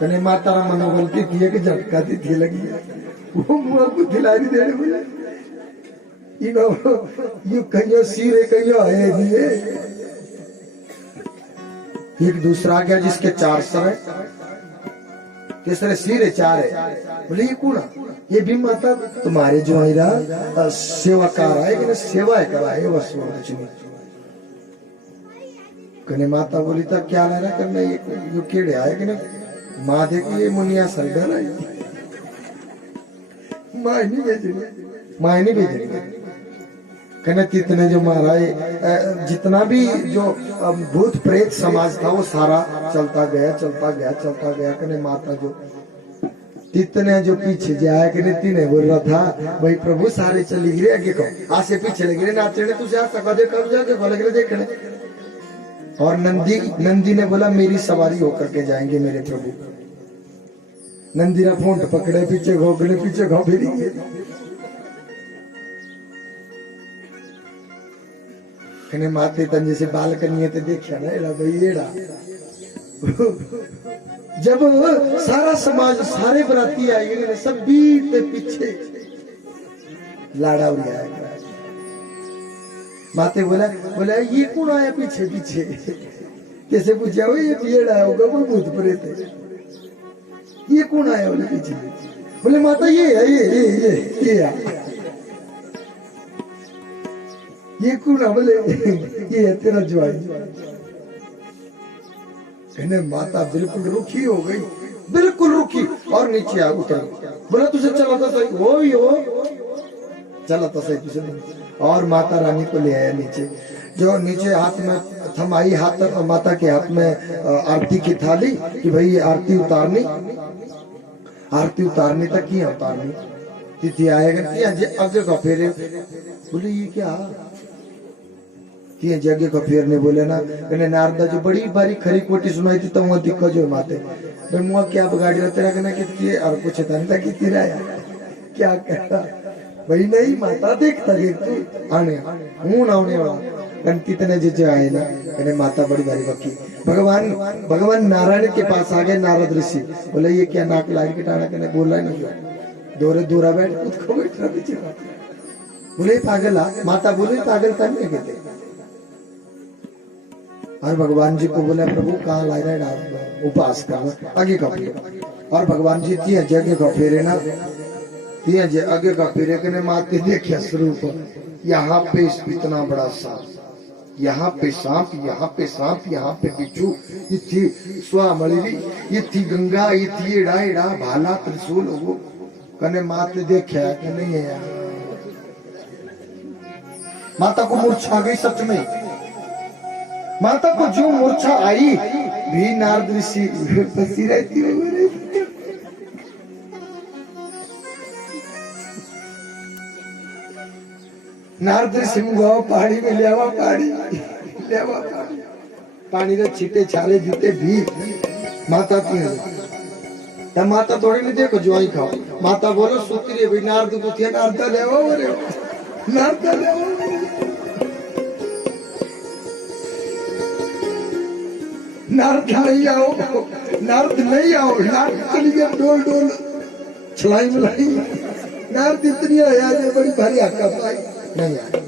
कने माता रा मनो बोलती थी कि झटका थी लगी वो मुआ को दिलाई दे बोले इनो यू कहियो सिरे कहियो है दिए। एक दूसरा गया जिसके 4 सर है, तीसरे सिरे 4 है। बोले ये कौन? ये भी माता तुम्हारे जो है सेवाकार है कि सेवा है करा है बस कुछ नहीं। कने माता बोली था क्या लेना करना ये केड़े आए कि नहीं। माँ देखी ये मुनिया सरदार है, माँ नहीं भेजेंगे। कहने तितने जो महाराज जितना भी जो भूत प्रेत समाज था वो सारा चलता गया। कहने माता जो तितने जो पीछे जाया कहने तीने बोल रहा था भाई प्रभु सारे चली गिरे आगे को आसे पीछे लगे नाचने तुझे आ सका दे कब जाके बोले देखने। और नंदी ने बोला मेरी सवारी होकर के जाएंगे मेरे प्रभु। नंदी ने फोन पकड़े पीछे घोगड़े पीछे घो फिरी कने माते तन जैसे बालकनी ते देखा ना एड़ा भाई एड़ा जब सारा समाज सारे बराती आए सब बीते पीछे लाड़ा उड़िया माते बोला ये कौन आया पीछे पीछे। कैसे पूछा वो ये पेड़ा होगा कोई भूत प्रेत है, ये कौन आया बोले पीछे। बोले माता ये है ये कौन है। बोले ये है तेरा ज्वाई। कहने माता बिल्कुल रुखी हो गई, बिल्कुल रुखी और नीचे आ उतर। बोला तुझे चला था सही हो चला था सही तुझे। और माता रानी को ले आया नीचे। जो नीचे हाथ में थमाई हाथ माता के हाथ में आरती की थाली कि भाई आरती उतारनी तक की उतारनी तिथि आएगा आगे का फेरे। बोले ये क्या जगह का फेर ने बोले ना कहने नारदा जो बड़ी बारी खरी कोटी सुनाई थी तो वहां दिखो जो माते भाई मुआ क्या बगाड़ी रहा तेरा कहना कितनी और कुछ था कितनी रहा क्या कहता भाई नहीं माता देखता देखता आने आने वाला कितने जो आए ना कहने माता बड़ी भारी बकी। भगवान नारायण के पास आ गए नारद ऋषि। बोले ये क्या नाक लाइन कटाना कहने बोला नहीं दोरे दूरा बैठ खुद को बैठ रहा पीछे। बोले पागल आ माता बोले पागल तब नहीं कहते। और भगवान जी को बोला प्रभु कहाँ ला रहा है उपास करना आगे का फेरे। और भगवान जी थी जगह का फेरे ना आगे का फेरे कहने माते देखिए स्वरूप यहाँ पे इतना बड़ा सांप, यहाँ पे सांप, यहाँ पे सांप, यहाँ पे बिच्छू, ये थी स्वामली, ये थी गंगा, ये थी एड़ा एड़ा भाला त्रिशूल। वो कहने माते देखा कि नहीं है यार। माता को मूर्छा गई सच में। माता को जो मूर्छा आई भी नारद ऋषि फंसी रहती है। नारद ऋषि मुगाओ पहाड़ी में ले आवा पानी रे छीटे छाले जूते भी माता की तब माता थोड़ी नहीं देखो ज्वाई खाओ। माता बोलो सूती रे भाई नारद को थिया नारदा ले आओ रे नारदा ले आओ। नारद नहीं आओ नारद चली गया डोल डोल छलाई मलाई। नारद इतनी आया बड़ी भारी हक्का पाई नहीं आया।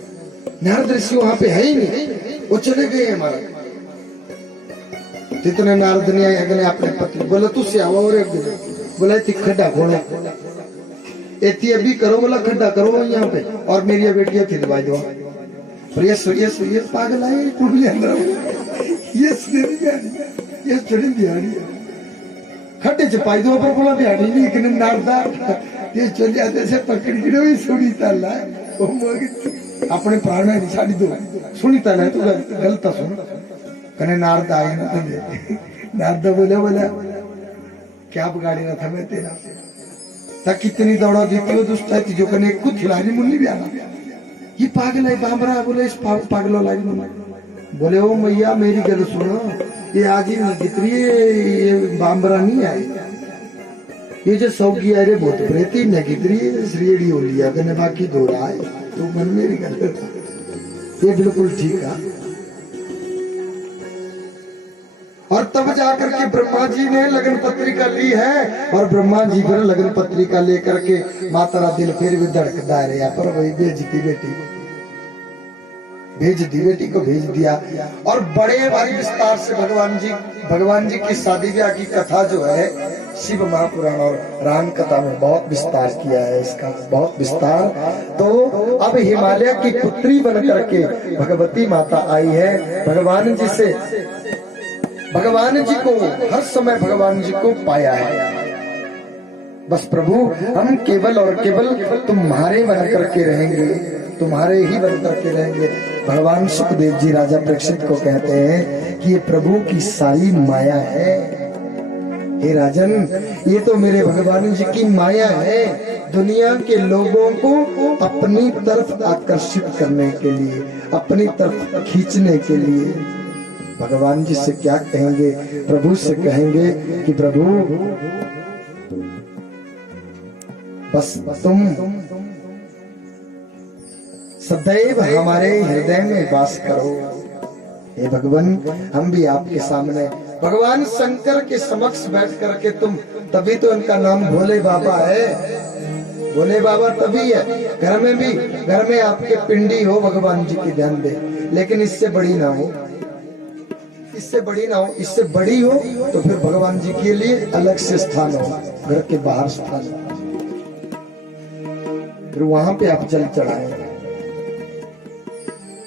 नारद ऋषि वहां पे है ही नहीं, वो चले गए हमारा। जितने नारद ने अगले अपने पति बोले तू से आओ और बोला खड्डा खोलो एती अभी करो। बोला खड्डा करो यहाँ पे और मेरी बेटियां थी दवाई दो। ये पागल आए ये थोड़ी दिहाड़ी खड्डे च पाई दो पर बोला दिहाड़ी नहीं कि नारदा ये चले आते से पकड़ गिरो सुनी ताला अपने प्राण में छाड़ी दो सुनी ताला तू गलत सुन। कने नारद आए ना तो नारद बोले क्या बिगाड़ी रहा था मैं तेरा तक कितनी दौड़ा देती हो दुष्ट है जो कने कुछ खिलाड़ी मुन्नी भी आना ये पागल है बाबरा। बोले इस पागलों लागी बोले ओ मैया मेरी गल सुनो ये आज ही नहीं कितनी ये बांबरा नहीं आए ये जो सौगी अरे बहुत प्रेती न कितनी श्रेणी हो लिया कने बाकी दो रहा है तो मन मेरी गल ये बिल्कुल ठीक है। और तब जाकर के ब्रह्मा जी ने लगन पत्रिका ली है, और ब्रह्मा जी फिर लगन पत्रिका लेकर के माता रा दिल फिर भी धड़कता रहा, पर वही भेज दी बेटी को भेज दिया। और बड़े भारी विस्तार से भगवान जी की शादी ब्याह की कथा जो है शिव महापुराण और राम कथा में बहुत विस्तार किया है, इसका बहुत विस्तार। तो अब हिमालय की पुत्री बन करके भगवती माता आई है। भगवान जी को हर समय भगवान जी को पाया है। बस प्रभु हम केवल और केवल तुम्हारे बन करके रहेंगे, तुम्हारे ही बन करके रहेंगे। भगवान सुखदेव जी राजा परीक्षित को कहते हैं कि ये प्रभु की सारी माया है। हे राजन, ये तो मेरे भगवान जी की माया है, दुनिया के लोगों को अपनी तरफ आकर्षित करने के लिए, अपनी तरफ खींचने के लिए। भगवान जी से क्या कहेंगे? प्रभु से कहेंगे कि प्रभु बस तुम सदैव हमारे हृदय में वास करो। हे भगवान, हम भी आपके सामने भगवान शंकर के समक्ष बैठ करके तभी तो उनका नाम भोले बाबा है। भोले बाबा तभी है, घर में आपके पिंडी हो, भगवान जी की ध्यान दे, लेकिन इससे बड़ी ना हो, इससे बड़ी हो तो फिर भगवान जी के लिए अलग से स्थान हो, घर के बाहर स्थान हो, फिर वहां पे आप जल चढ़ाए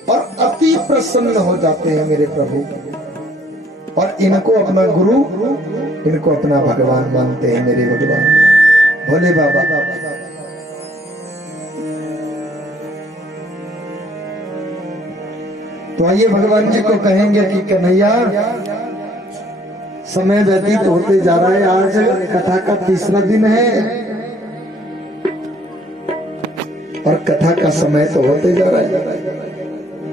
और अति प्रसन्न हो जाते हैं मेरे प्रभु। और इनको अपना गुरु, इनको अपना भगवान मानते हैं मेरे भगवान भोले बाबा। तो आइए भगवान जी को कहेंगे कि कन्हैया, समय व्यतीत होते जा रहा है, आज कथा का तीसरा दिन है और कथा का समय तो होते जा रहा है।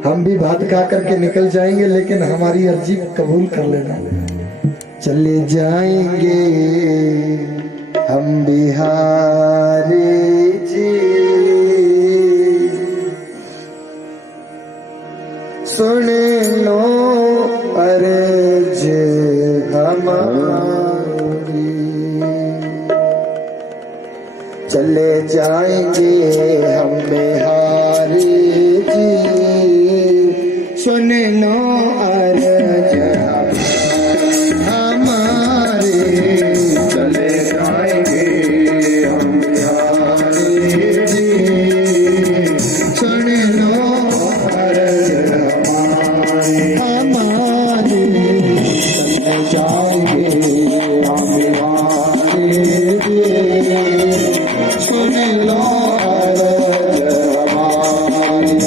हम भी भात खा करके निकल जाएंगे, लेकिन हमारी अर्जी कबूल कर लेना। चले जाएंगे हम बिहारी जी, सुन लो अर्ज हमारी। चले जाएंगे हम बिहारी जी, सुन लो अर्ज हमारे। चले जाएंगे हम बिहारी जी, सुन लो अर्ज हमारे। चले जाएंगे हम बिहारी जी, सुन लो अर्ज हमारे।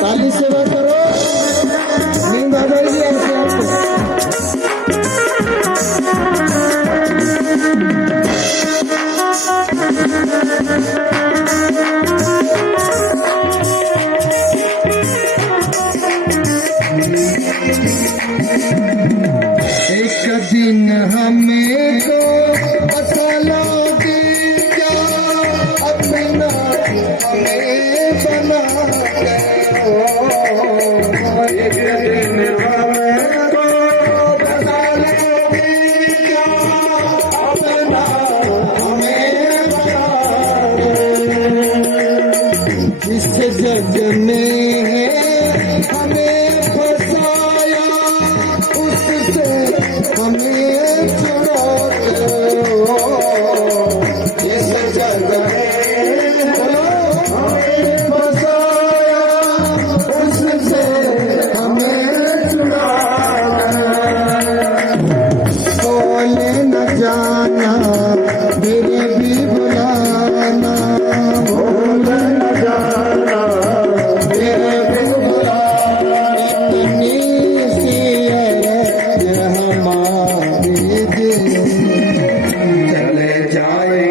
ताली सेवा करो, नींद आ जाएगी ऐसे आपको। एक दिन हमें को बता लो दीजा, अपना हमें बना के। एक दिन हमें को बता लो दीजा, अपना हमें बना के। जिस जग ने हमें फसाया, उससे हमें छुड़ा के। जिस जग ने हमें फसाया, उससे हमें छुड़ा के। बोले न जाना मेरे भी बुलाना, बोले न जाना मेरे भी बुलाना। इतनी सी हमारी दिल। चले जाए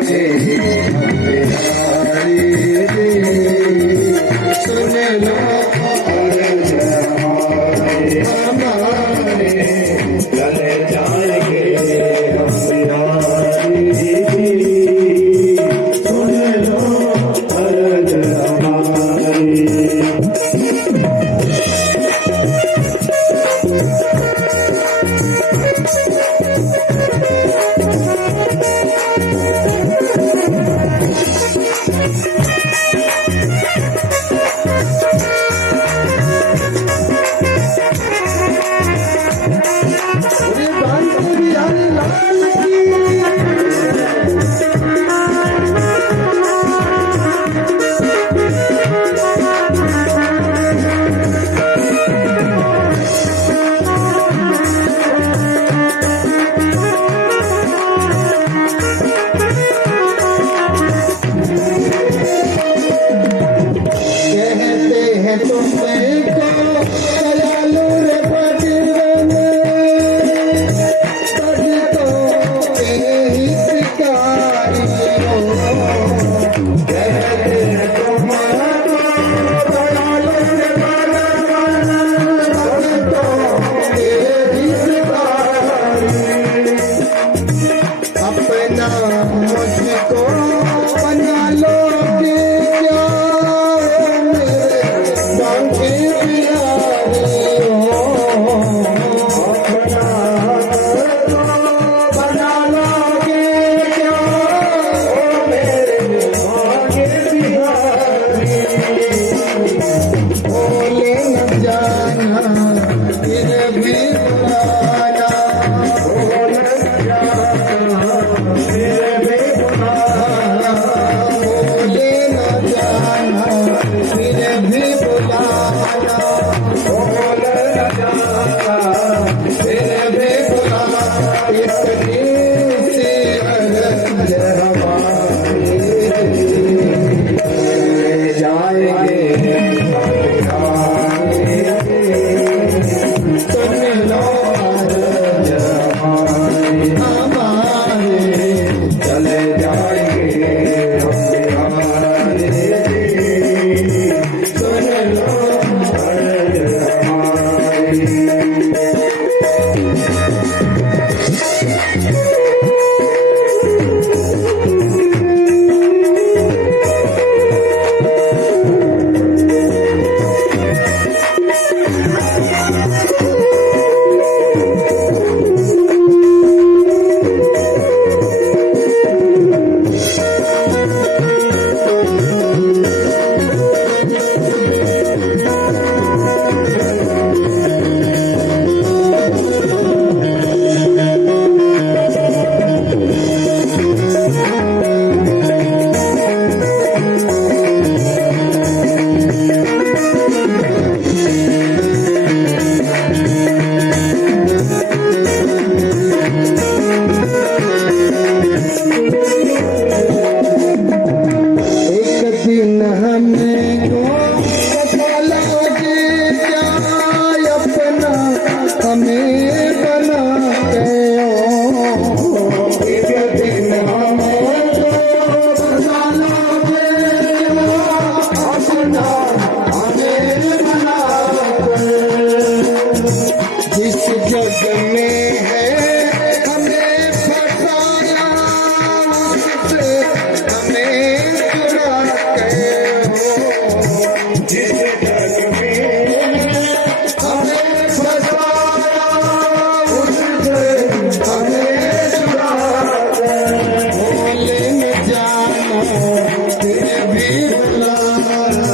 फिर भी बुलाना,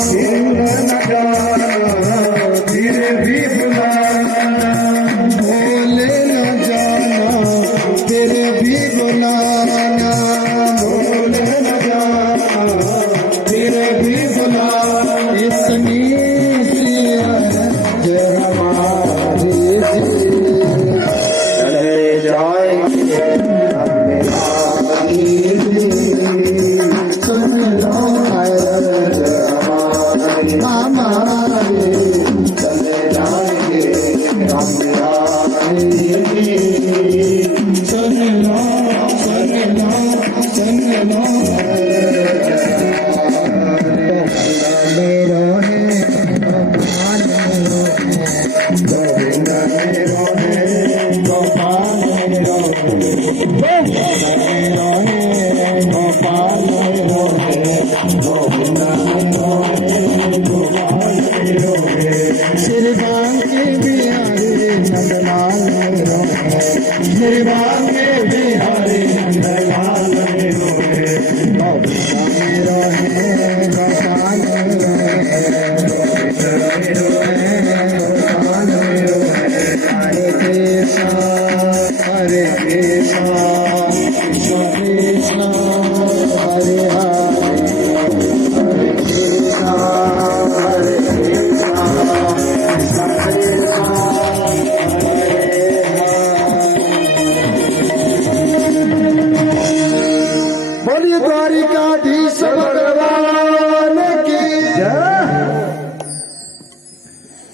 फिर न जाना, फिर भी बुलाना, भूले न जाना, फिर भी बुलाना, भूले न जाना, फिर भी बुलाना, इतनी प्रिय है हमारी चले जाएंगे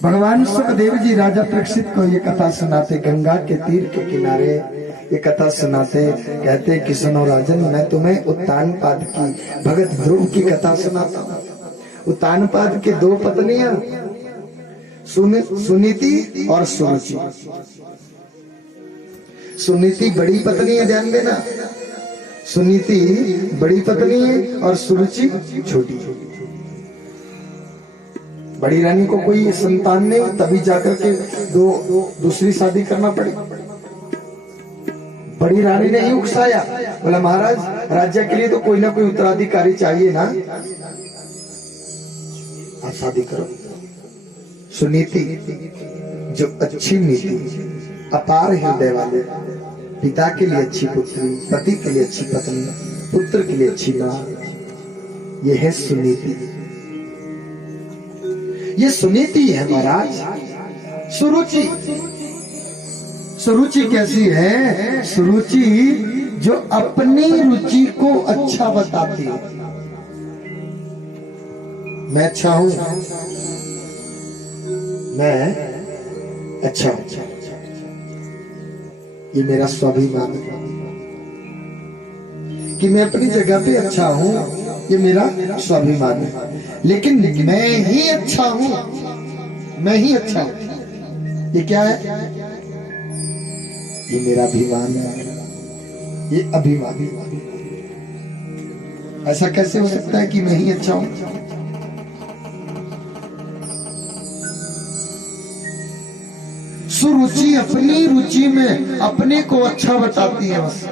भगवान सुखदेव जी राजा परीक्षित को ये कथा सुनाते, गंगा के तीर के किनारे ये कथा सुनाते, कहते कि सुनो राजन, मैं तुम्हें उत्तानपाद की भगत ध्रुव की कथा सुनाता हूँ। उत्तानपाद के दो पत्नियां सुनीति और सुरुचि। सुनीति बड़ी पत्नी है, ध्यान देना, सुनीति बड़ी पत्नी है और सुरुचि छोटी। बड़ी रानी को कोई संतान नहीं, तभी जाकर के दूसरी शादी करना पड़ी। बड़ी रानी ने ही उकसाया, बोला महाराज राज्य के लिए तो कोई ना कोई उत्तराधिकारी चाहिए ना, आप शादी करो। सुनीति जो अच्छी नीति, अपार हृदय वाले, पिता के लिए अच्छी पुत्री, पति के लिए अच्छी पत्नी, पुत्र के लिए अच्छी मां, यह है सुनीति। ये सुनीति है महाराज। सुरुचि, सुरुचि कैसी है? सुरुचि जो अपनी रुचि को अच्छा बताती है। मैं अच्छा हूं, मैं अच्छा हूं, ये मेरा स्वाभिमान है कि मैं अपनी जगह पे अच्छा हूं, ये मेरा स्वाभिमान है। लेकिन मैं ही अच्छा हूं, मैं ही अच्छा हूं, ये क्या है? ये मेरा अभिमान है, ये अभिमान। ऐसा कैसे हो सकता है कि मैं ही अच्छा हूं? सुरुचि अपनी रुचि में अपने को अच्छा बताती है बस।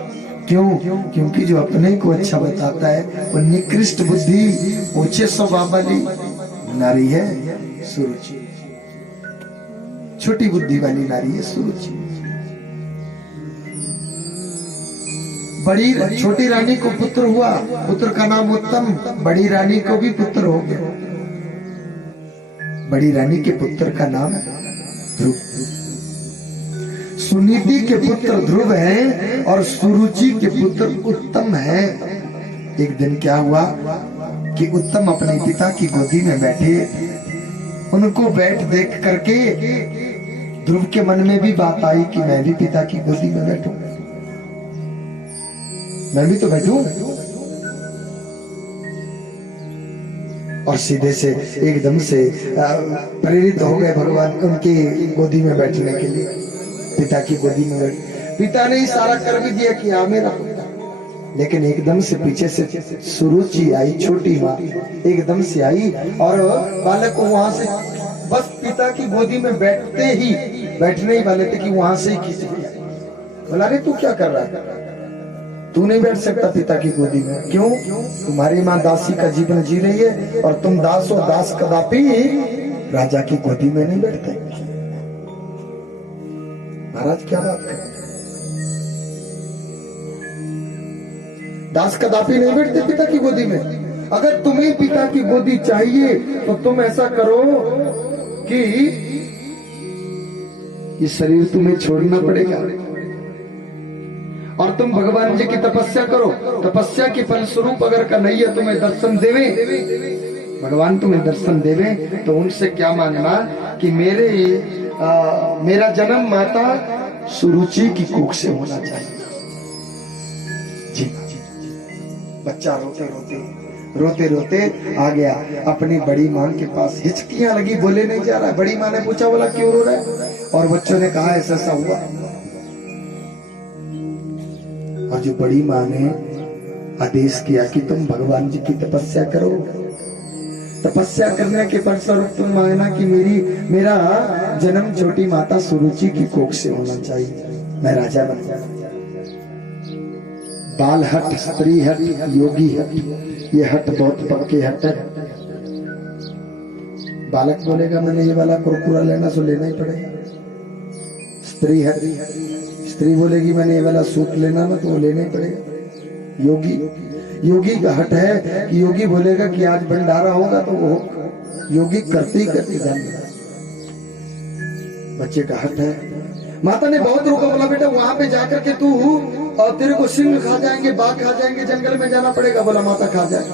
क्यों? क्योंकि जो अपने को अच्छा बताता है वो निकृष्ट बुद्धि, ऊंचे स्वभाव वाली नारी है सुरुचि। छोटी बुद्धि वाली नारी है सुरुचि। बड़ी छोटी रानी को पुत्र हुआ, पुत्र का नाम उत्तम, बड़ी रानी को भी पुत्र हो गया। बड़ी रानी के पुत्र का नाम ध्रुव। सुनीति के पुत्र ध्रुव है और सुरुचि के पुत्र उत्तम है। एक दिन क्या हुआ कि उत्तम अपने पिता की गोदी में बैठे, उनको बैठ देख करके ध्रुव के मन में भी बात आई कि मैं भी पिता की गोदी में बैठूं, मैं भी तो बैठूं। और सीधे से एकदम से प्रेरित हो गए भगवान उनकी गोदी में बैठने के लिए, पिता की गोदी में बैठ। पिता ने इशारा कर भी दिया कि हाँ मेरा पुत्र, लेकिन एकदम से पीछे से सुरुचि आई, छोटी माँ एकदम से आई और बालक को वहां से बस पिता की गोदी में बैठते ही, बैठने ही वाले थे कि वहां से ही खींच लिया। बोला अरे तू क्या कर रहा है? तू नहीं बैठ सकता पिता की गोदी में। क्यों? तुम्हारी माँ दासी का जीवन जी रही है और तुम दास हो। दास कदापि राजा की गोदी में नहीं बैठते। महाराज क्या बात कर, दास कदापि नहीं बैठते पिता की गोदी में। अगर तुम्हें पिता की गोदी चाहिए तो तुम ऐसा करो कि ये शरीर तुम्हें छोड़ना पड़ेगा और तुम भगवान जी की तपस्या करो। तपस्या के फलस्वरूप अगर कन्हैया तुम्हें दर्शन देवे, भगवान तुम्हें दर्शन देवे, तो उनसे क्या मांगना कि मेरा जन्म माता सुरुचि की कोख से होना चाहिए। जी बच्चा रोते रोते आ गया अपनी बड़ी मां के पास। हिचकियां लगी, बोले नहीं जा रहा। बड़ी मां ने पूछा, बोला क्यों रो रहा है? और बच्चों ने कहा ऐसा ऐसा हुआ। और जो बड़ी मां ने आदेश किया कि तुम भगवान जी की तपस्या करो, तपस्या करने के फलस्वरूप तुम मांगना कि मेरा जन्म छोटी माता सुरुचि की कोख से होना चाहिए, मैं राजा बन जाऊं। बाल हट, स्त्री हट, योगी हट, ये हट बहुत पक्के हट है। बालक बोलेगा मैंने ये वाला कुरकुरा लेना, सो लेना ही पड़ेगा। स्त्री हट, स्त्री बोलेगी मैंने ये वाला सूट लेना ना, तो वो लेना ही पड़ेगा। योगी का हट है कि योगी बोलेगा कि आज भंडारा होगा तो वो योगी करते ही जान। बच्चे का हट है। माता ने बहुत रोका, बोला बेटा वहां पे जाकर के तू और तेरे को सिंह खा जाएंगे, बाघ खा जाएंगे, जंगल में जाना पड़ेगा। बोला माता खा जाए,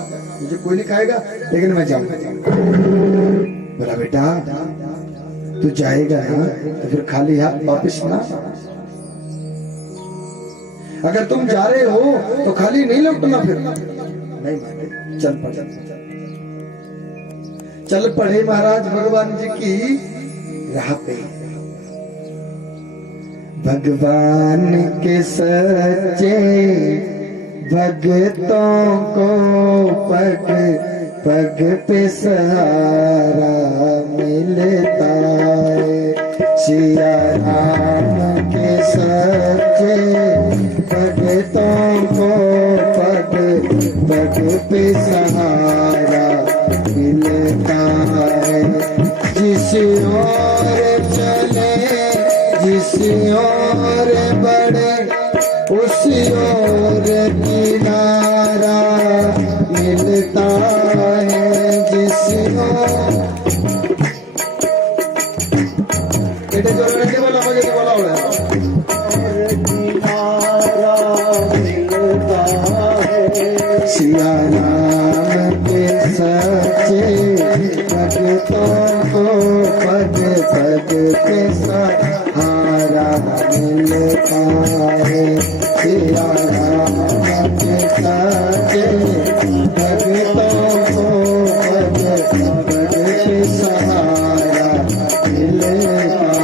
मुझे कोई नहीं खाएगा, लेकिन मैं जाऊंगा। बोला बेटा तू जाएगा ना तो फिर खाली हाथ वापिस ना। अगर तुम जा रहे हो तो खाली नहीं लौटना। फिर नहीं, चल पड़े महाराज भगवान जी की राह पे। भगवान के सच्चे भक्तों को पग पग पे सहारा मिलता है। सिया राम के सच्चे भक्तों को पग पग पे सहारा मिलता है। जिस ओर चले जिस ओर बढ़े उस ओर किनारा मिलता है। जिस ओर बेटे जो लड़के बोला मुझे तो बोला हो किनारा मिलता है। सिया राम के सच्चे भक्तों को पग पग पे सहारा मिलता है। सिया राम के सच्चे भक्तों को पग पग पे सहारा मिलता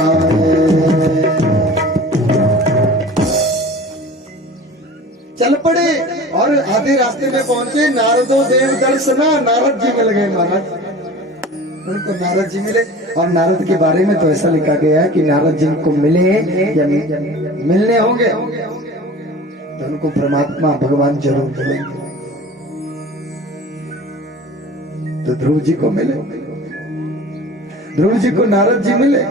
है। चल पड़े और आधे रास्ते में पहुंचे। नारदो देव दर्शना, नारद जी मिल गए महाराज। उनको नारद जी मिले और नारद के बारे में तो ऐसा लिखा गया है कि नारद जी को मिले या मिलने होंगे तो उनको परमात्मा भगवान जरूर मिलेंगे। तो ध्रुव जी को मिले, ध्रुव जी को नारद जी मिले।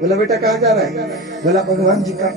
बोला बेटा कहाँ जा रहा है? बोला भगवान जी का